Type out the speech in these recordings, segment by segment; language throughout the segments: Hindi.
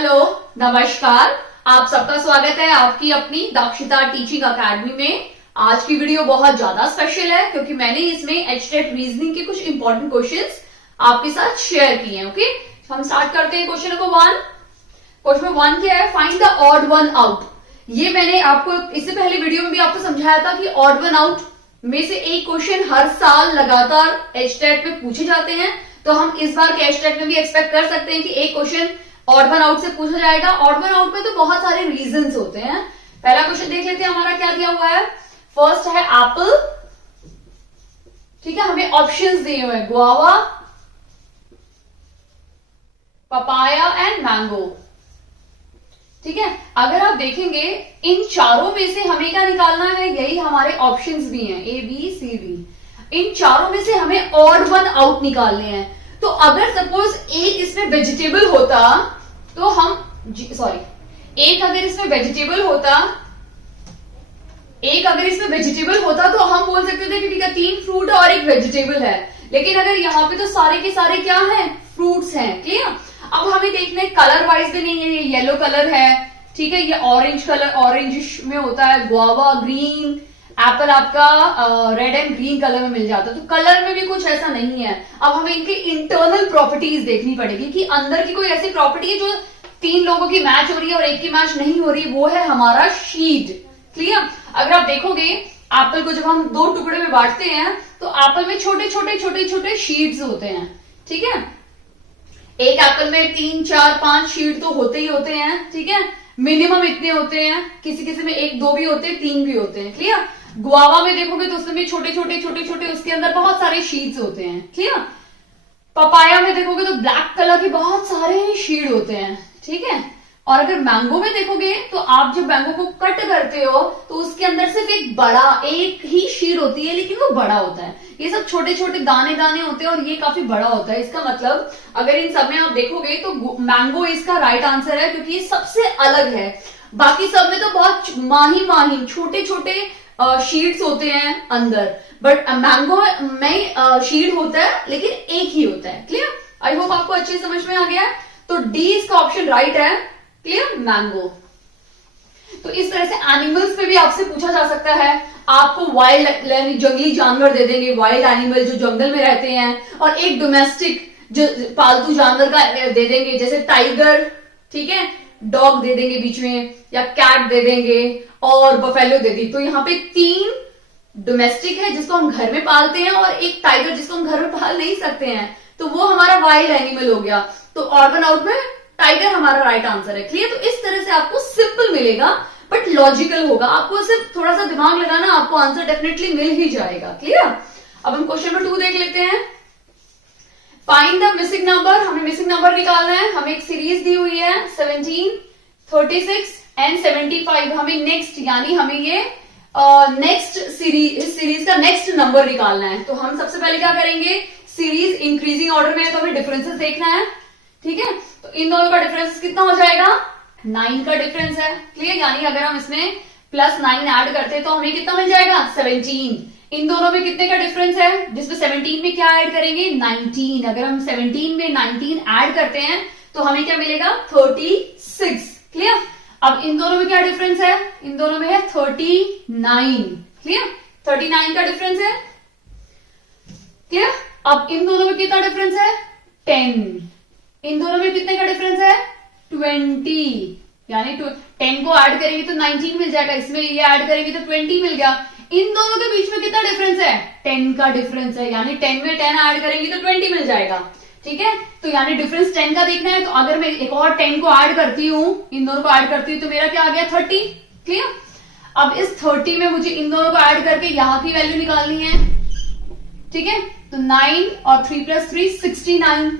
हेलो, नमस्कार। आप सबका स्वागत है आपकी अपनी दक्षिता टीचिंग अकेडमी में। आज की वीडियो बहुत ज्यादा स्पेशल है क्योंकि मैंने इसमें एचटेट रीजनिंग के कुछ इंपॉर्टेंट क्वेश्चंस आपके साथ शेयर किए हैं। ओके, हम स्टार्ट करते हैं क्वेश्चन नंबर 1। क्वेश्चन नंबर 1 क्या है? Find the odd one out. ये मैंने आपको इससे पहले वीडियो में भी आपको समझाया था कि ऑड वन आउट में से एक क्वेश्चन हर साल लगातार एचटेट में पूछे जाते हैं, तो हम इस बार के एचटेट में भी एक्सपेक्ट कर सकते हैं कि एक क्वेश्चन ऑड वन आउट से पूछा जाएगा। ऑड वन आउट में तो बहुत सारे रीजंस होते हैं। पहला क्वेश्चन देख लेते हैं, हमारा क्या दिया हुआ है। फर्स्ट है एप्पल, ठीक है, हमें ऑप्शंस दिए हुए हैं गुआवा, पपाया एंड मैंगो। ठीक है, अगर आप देखेंगे इन चारों में से हमें क्या निकालना है, यही हमारे ऑप्शंस भी हैं ए बी सी डी। इन चारों में से हमें ऑड वन आउट निकालने हैं। तो अगर सपोज एक इसमें वेजिटेबल होता तो हम एक अगर इसमें वेजिटेबल होता तो हम बोल सकते थे कि ठीक है 3 फ्रूट और एक वेजिटेबल है। लेकिन अगर यहाँ पे तो सारे के सारे क्या हैं, फ्रूट्स हैं। क्लियर? अब हमें देखना है कलर वाइज भी नहीं है, ये येलो कलर है, ठीक है, ये ऑरेंज कलर, ऑरेंजिश में होता है, गुआवा ग्रीन, एप्पल आपका रेड एंड ग्रीन कलर में मिल जाता है। तो कलर में भी कुछ ऐसा नहीं है। अब हमें इनकी इंटरनल प्रॉपर्टीज देखनी पड़ेगी कि अंदर की कोई ऐसी प्रॉपर्टी है जो 3 लोगों की मैच हो रही है और एक की मैच नहीं हो रही, वो है हमारा शीड। क्लियर? अगर आप देखोगे एप्पल को जब हम 2 टुकड़े में बांटते हैं तो एप्पल में छोटे छोटे शीड्स होते हैं। ठीक है, एक एप्पल में 3 4 5 शीड तो होते ही होते हैं। ठीक है, मिनिमम इतने होते हैं, किसी किसी में 1 2 भी होते हैं, 3 भी होते हैं। क्लियर? गुआवा में देखोगे तो उसमें भी छोटे छोटे उसके अंदर बहुत सारे शीड्स होते हैं। क्लियर? पपाया में देखोगे तो ब्लैक कलर के बहुत सारे शीड होते हैं। ठीक है, और अगर मैंगो में देखोगे तो आप जब मैंगो को कट करते हो तो उसके अंदर सिर्फ एक ही शीड होती है, लेकिन वो बड़ा होता है। ये सब छोटे छोटे दाने दाने होते हैं और ये काफी बड़ा होता है। इसका मतलब अगर इन सब में आप देखोगे तो मैंगो इसका राइट आंसर है क्योंकि ये सबसे अलग है। बाकी सब में तो बहुत माही छोटे छोटे शीड्स होते हैं अंदर, बट मैंगो में शीड होता है लेकिन एक ही होता है। क्लियर? आई होप आपको अच्छे समझ में आ गया है। तो डी इसका ऑप्शन राइट है। क्लियर? मैंगो। तो इस तरह से एनिमल्स पे भी आपसे पूछा जा सकता है। आपको वाइल्ड यानी जंगली जानवर दे देंगे, वाइल्ड एनिमल जो जंगल में रहते हैं, और एक डोमेस्टिक जो पालतू जानवर का दे देंगे, जैसे टाइगर, ठीक है, डॉग दे देंगे बीच में, या कैट दे देंगे और बफेलो दे दी। तो यहाँ पे 3 डोमेस्टिक है जिसको हम घर में पालते हैं और एक टाइगर जिसको हम घर में पाल नहीं सकते हैं, तो वो हमारा वाइल्ड एनिमल हो गया। तो ऑड वन आउट में टाइगर हमारा राइट आंसर है। क्लियर? तो इस तरह से आपको सिंपल मिलेगा बट लॉजिकल होगा। आपको सिर्फ थोड़ा सा दिमाग लगाना, आपको आंसर डेफिनेटली मिल ही जाएगा। क्लियर? अब हम क्वेश्चन नंबर 2 देख लेते हैं। Find the missing number. हमें मिसिंग नंबर निकालना है। हमें एक सीरीज दी हुई है 17, 36 एंड 75। हमें नेक्स्ट यानी हमें ये नेक्स्ट सीरीज का नेक्स्ट नंबर निकालना है। तो हम सबसे पहले क्या करेंगे, सीरीज इंक्रीजिंग ऑर्डर में है तो हमें डिफरेंसेस देखना है। ठीक है, तो इन दोनों का डिफरेंस कितना हो जाएगा, 9 का डिफरेंस है। क्लियर? यानी अगर हम इसमें +9 ऐड करते हैं तो हमें कितना मिल जाएगा, 17। इन दोनों में कितने का डिफरेंस है, जिसमें 17 में क्या ऐड करेंगे, 19। अगर हम 17 में 19 ऐड करते हैं तो हमें क्या मिलेगा, 36। क्लियर? अब इन दोनों में क्या डिफरेंस है, इन दोनों में है 39। क्लियर? 39 का डिफरेंस है। क्लियर? अब इन दोनों में कितना डिफरेंस है, 10। इन दोनों में कितने का डिफरेंस है, 20। यानी 10 को ऐड करेंगे तो 19 मिल जाएगा, इसमें ये ऐड करेंगे तो 20 मिल गया। इन दोनों के बीच में कितना डिफरेंस है, 10 का डिफरेंस है। यानी 10 में 10 ऐड करेंगे तो 20 मिल जाएगा। ठीक है, तो यानी डिफरेंस 10 का देखना है। तो अगर मैं एक और 10 को ऐड करती हूँ, इन दोनों को ऐड करती हूँ, तो मेरा क्या आ गया, 30। क्लियर? अब इस 30 में मुझे इन दोनों को ऐड करके यहां की वैल्यू निकालनी है। ठीक है, तो 9 और 3 + 3 69।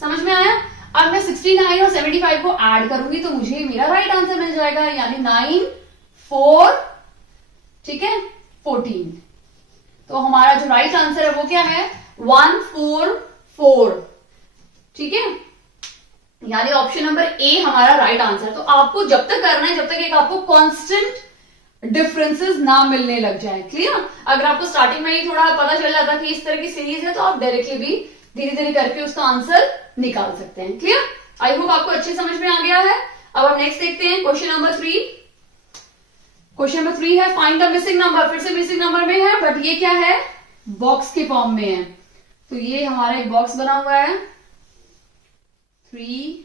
समझ में आया? अब मैं 69 और 75 को ऐड करूंगी तो मुझे मेरा राइट आंसर मिल जाएगा, यानी 9 4, ठीक है, 14। तो हमारा जो राइट आंसर है वो क्या है, 144। ठीक है, यानी ऑप्शन नंबर ए हमारा राइट आंसर। तो आपको जब तक करना है जब तक एक आपको कांस्टेंट डिफरेंसेस ना मिलने लग जाए। क्लियर? अगर आपको स्टार्टिंग में ही थोड़ा पता चल जाता कि इस तरह की सीरीज है तो आप डायरेक्टली भी धीरे धीरे करके उसका आंसर निकाल सकते हैं। क्लियर? आई होप आपको अच्छे समझ में आ गया। गया है। अब हम नेक्स्ट देखते हैं क्वेश्चन नंबर 3। क्वेश्चन नंबर 3 है फाइंड द मिसिंग नंबर। फिर से मिसिंग नंबर में है, बट ये क्या है, बॉक्स के फॉर्म में है। तो ये हमारा एक बॉक्स बना हुआ है, 3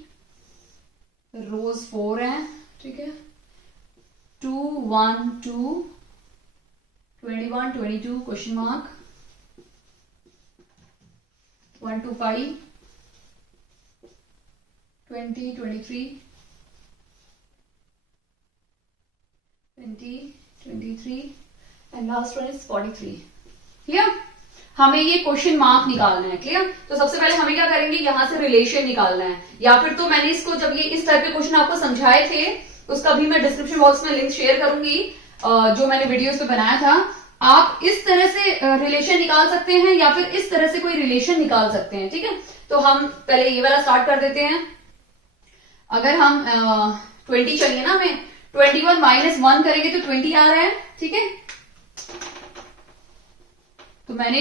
रोज 4 है, ठीक है, 2 1 2 21 22 question mark 1 2 5 20 23 20 23 and last one is 43। Clear? हमें ये क्वेश्चन मार्क निकालना है। क्लियर? तो सबसे पहले हमें क्या करेंगे, यहां से रिलेशन निकालना है, या फिर तो मैंने इसको जब ये इस टाइप के क्वेश्चन आपको समझाए थे उसका भी मैं डिस्क्रिप्शन बॉक्स में लिंक शेयर करूंगी, जो मैंने वीडियोस पे बनाया था। आप इस तरह से रिलेशन निकाल सकते हैं या फिर इस तरह से कोई रिलेशन निकाल सकते हैं। ठीक है, तो हम पहले ये वाला स्टार्ट कर देते हैं। अगर हम 20 चाहिए ना, हमें 21 माइनस 1 करेंगे तो 20 आ रहा है। ठीक है, तो मैंने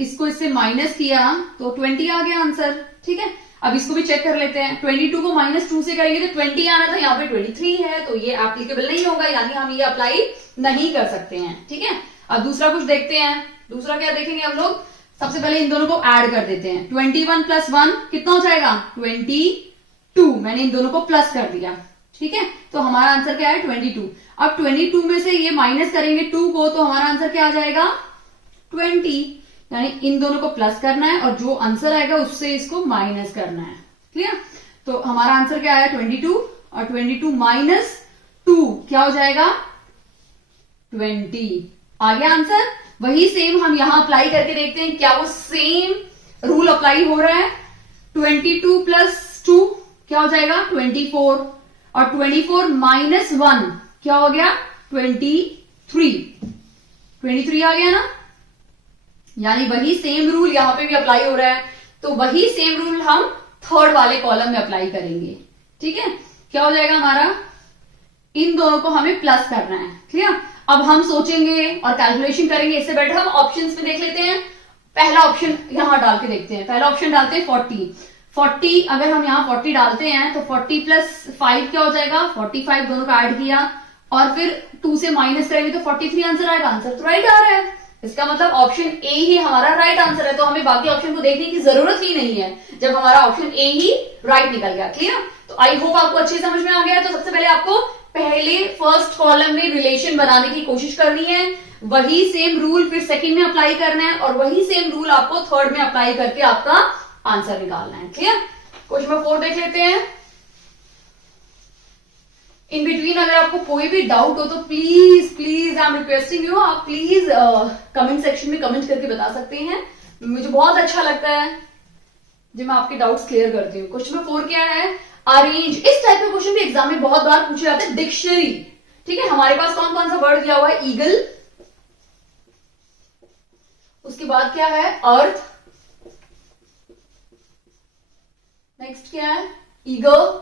इसको इससे माइनस किया तो 20 आ गया आंसर। ठीक है, अब इसको भी चेक कर लेते हैं। 22 को -2 से करेंगे तो 20 आना था, यहाँ पे 23 है, तो ये एप्लीकेबल नहीं होगा, यानी हम ये अप्लाई नहीं कर सकते हैं। ठीक है, अब दूसरा कुछ देखते हैं। दूसरा क्या देखेंगे हम लोग, सबसे पहले इन दोनों को ऐड कर देते हैं। 21 + 1 कितना हो जाएगा, 22। मैंने इन दोनों को प्लस कर दिया। ठीक है, तो हमारा आंसर क्या है, 22। अब 22 में से ये माइनस करेंगे 2 को, तो हमारा आंसर क्या आ जाएगा, 20। यानी इन दोनों को प्लस करना है और जो आंसर आएगा उससे इसको माइनस करना है। क्लियर? तो हमारा आंसर क्या आया, 22, और 22 माइनस 2 क्या हो जाएगा, 20। आ गया आंसर। वही सेम हम यहां अप्लाई करके देखते हैं, क्या वो सेम रूल अप्लाई हो रहा है। 22 + 2 क्या हो जाएगा, 24, और 24 माइनस 1 क्या हो गया, 23 आ गया ना। यानी वही सेम रूल यहां पे भी अप्लाई हो रहा है, तो वही सेम रूल हम थर्ड वाले कॉलम में अप्लाई करेंगे। ठीक है, क्या हो जाएगा हमारा, इन दोनों को हमें प्लस करना है। क्लियर? अब हम सोचेंगे और कैलकुलेशन करेंगे, इससे बेटर हम ऑप्शंस में देख लेते हैं। पहला ऑप्शन यहां डाल के देखते हैं। पहला ऑप्शन डालते हैं 40। अगर हम यहाँ 40 डालते हैं तो 40 + 5 क्या हो जाएगा, 45। दोनों का ऐड किया और फिर 2 से माइनस करेंगे तो 43 आंसर आएगा। आंसर तो राइट आ रहा है, इसका मतलब ऑप्शन ए ही हमारा राइट आंसर है। तो हमें बाकी ऑप्शन को देखने की जरूरत ही नहीं है, जब हमारा ऑप्शन ए ही राइट निकल गया। क्लियर? तो आई होप आपको अच्छे समझ में आ गया। तो सबसे पहले आपको पहले फर्स्ट कॉलम में रिलेशन बनाने की कोशिश करनी है, वही सेम रूल फिर सेकंड में अप्लाई करना है, और वही सेम रूल आपको थर्ड में अप्लाई करके आपका आंसर निकालना है। क्लियर? क्वेश्चन नंबर 4 देख लेते हैं। इन बिटवीन अगर आपको कोई भी डाउट हो तो please I am requesting you, आप प्लीज कमेंट सेक्शन में कमेंट करके बता सकते हैं। मुझे बहुत अच्छा लगता है जब मैं आपके डाउट्स क्लियर करती हूँ। क्वेश्चन नंबर 4 क्या है, अरेंज। इस टाइप का क्वेश्चन भी एग्जाम में बहुत बार पूछे जाते हैं। डिक्शनरी, ठीक है, हमारे पास कौन कौन सा वर्ड दिया हुआ है, ईगल, उसके बाद क्या है, अर्थ, नेक्स्ट क्या है, ईगल,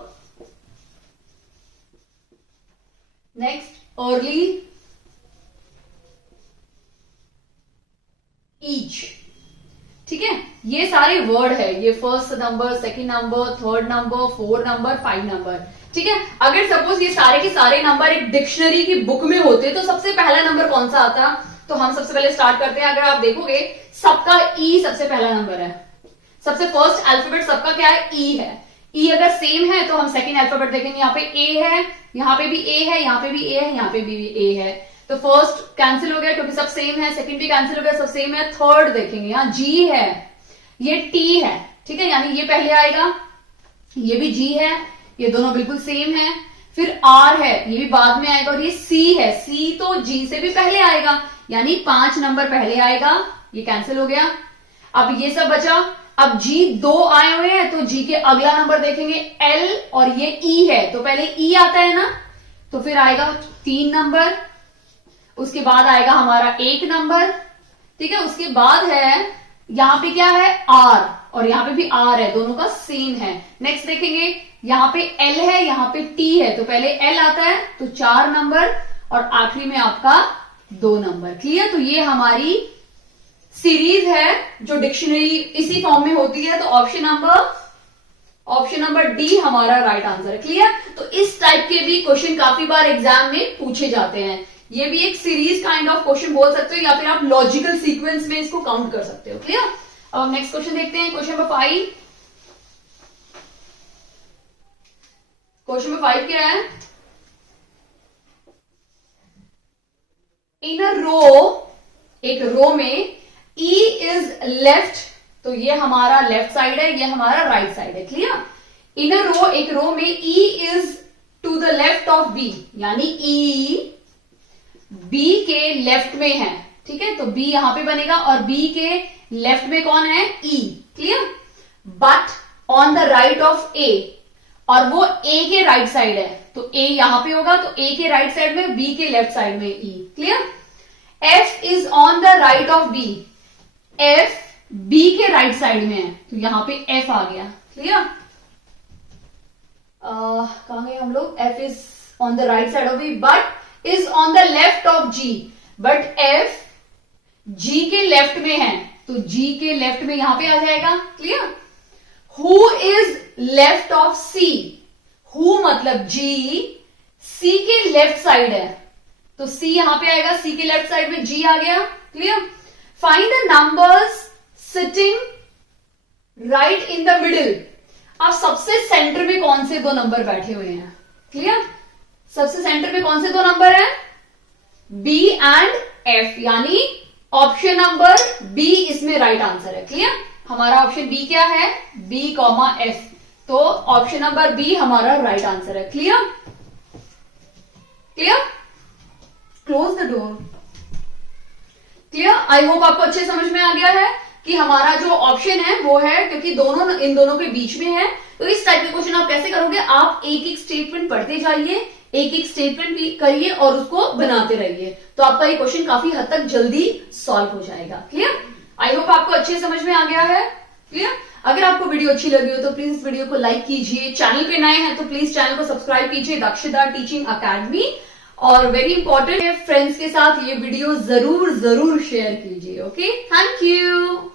नेक्स्ट अर्ली, ईच। ठीक है, ये सारे वर्ड है, ये first number, second number, third number, 4 number, 5 number. ठीक है, अगर सपोज ये सारे के सारे नंबर एक डिक्शनरी की बुक में होते तो सबसे पहला नंबर कौन सा आता, तो हम सबसे पहले स्टार्ट करते हैं। अगर आप देखोगे सबका ई सबसे पहला नंबर है, सबसे फर्स्ट अल्फाबेट सबका क्या है, ई है। ई अगर सेम है तो हम सेकंड अल्फाबेट देखेंगे, यहाँ पे ए है, यहाँ पे भी ए है, यहाँ पे भी ए है, यहाँ पे भी ए है, तो फर्स्ट कैंसिल हो गया क्योंकि सब सेम है। सेकंड भी कैंसिल हो गया, सब सेम है। थर्ड देखेंगे, यहाँ जी है, ये टी है, ठीक है, यानी ये पहले आएगा, ये भी जी है, ये दोनों बिल्कुल सेम है। फिर आर है, ये भी बाद में आएगा, और ये सी है, सी तो जी से भी पहले आएगा, यानी 5 नंबर पहले आएगा, ये कैंसिल हो गया। अब ये सब बचा, अब जी 2 आए हुए हैं तो जी के अगला नंबर देखेंगे एल, और ये ई है तो पहले ई आता है ना, तो फिर आएगा 3 नंबर, उसके बाद आएगा हमारा 1 नंबर। ठीक है, उसके बाद है यहां पे क्या है, आर, और यहां पे भी आर है, दोनों का सेम है। नेक्स्ट देखेंगे, यहां पे एल है, यहां पे टी है, तो पहले एल आता है तो 4 नंबर, और आखिरी में आपका 2 नंबर। क्लियर? तो ये हमारी सीरीज है जो डिक्शनरी इसी फॉर्म में होती है। तो ऑप्शन नंबर डी हमारा राइट आंसर है। क्लियर? तो इस टाइप के भी क्वेश्चन काफी बार एग्जाम में पूछे जाते हैं। ये भी एक सीरीज काइंड ऑफ क्वेश्चन बोल सकते हो, या फिर आप लॉजिकल सीक्वेंस में इसको काउंट कर सकते हो। क्लियर? अब हम नेक्स्ट क्वेश्चन देखते हैं, क्वेश्चन नंबर 5। क्वेश्चन नंबर 5 क्या है? इन अ रो, एक रो में E इज लेफ्ट, तो ये हमारा लेफ्ट साइड है, ये हमारा राइट साइड है। क्लियर? इन अ रो, एक रो में E is to the left of B, यानी E B के लेफ्ट में है। ठीक है, तो B यहां पे बनेगा और B के लेफ्ट में कौन है? E। Clear? But on the right of A, और वो A के राइट साइड है, तो A यहां पे होगा, तो A के राइट साइड में, B के लेफ्ट साइड में E। Clear? F is on the right of B, F B के राइट साइड में है, तो यहां पे F आ गया। क्लियर? कहां गए हम लोग? F is on the right side of B but is on the left of G, but F G के लेफ्ट में है, तो G के लेफ्ट में यहां पे आ जाएगा। Clear? Who is left of C, who मतलब G C के लेफ्ट साइड है, तो C यहां पे आएगा, C के लेफ्ट साइड में G आ गया। Clear? Find the numbers sitting right in the middle. अब सबसे सेंटर में कौन से दो नंबर बैठे हुए हैं? क्लियर? सबसे सेंटर में कौन से दो नंबर हैं? B एंड F, यानी ऑप्शन नंबर B इसमें राइट आंसर है। क्लियर? हमारा ऑप्शन B क्या है? B, F, तो ऑप्शन नंबर B हमारा राइट आंसर है। Clear? Clear? Close the door. Clear? I hope आपको अच्छे समझ में आ गया है कि हमारा जो ऑप्शन है वो है, क्योंकि दोनों इन दोनों के बीच में है, तो इस टाइप के क्वेश्चन आप कैसे करोगे? आप एक एक स्टेटमेंट पढ़ते जाइए, एक एक स्टेटमेंट भी करिए और उसको बनाते रहिए, तो आपका ये क्वेश्चन काफी हद तक जल्दी सॉल्व हो जाएगा। क्लियर? आई होप आपको अच्छे समझ में आ गया है। क्लियर? अगर आपको वीडियो अच्छी लगी हो तो प्लीज इस वीडियो को लाइक कीजिए, चैनल पे नए हैं तो प्लीज चैनल को सब्सक्राइब कीजिए, दक्षिता टीचिंग अकेडमी, और वेरी इंपॉर्टेंट है, फ्रेंड्स के साथ ये वीडियो जरूर शेयर कीजिए। Okay, thank you.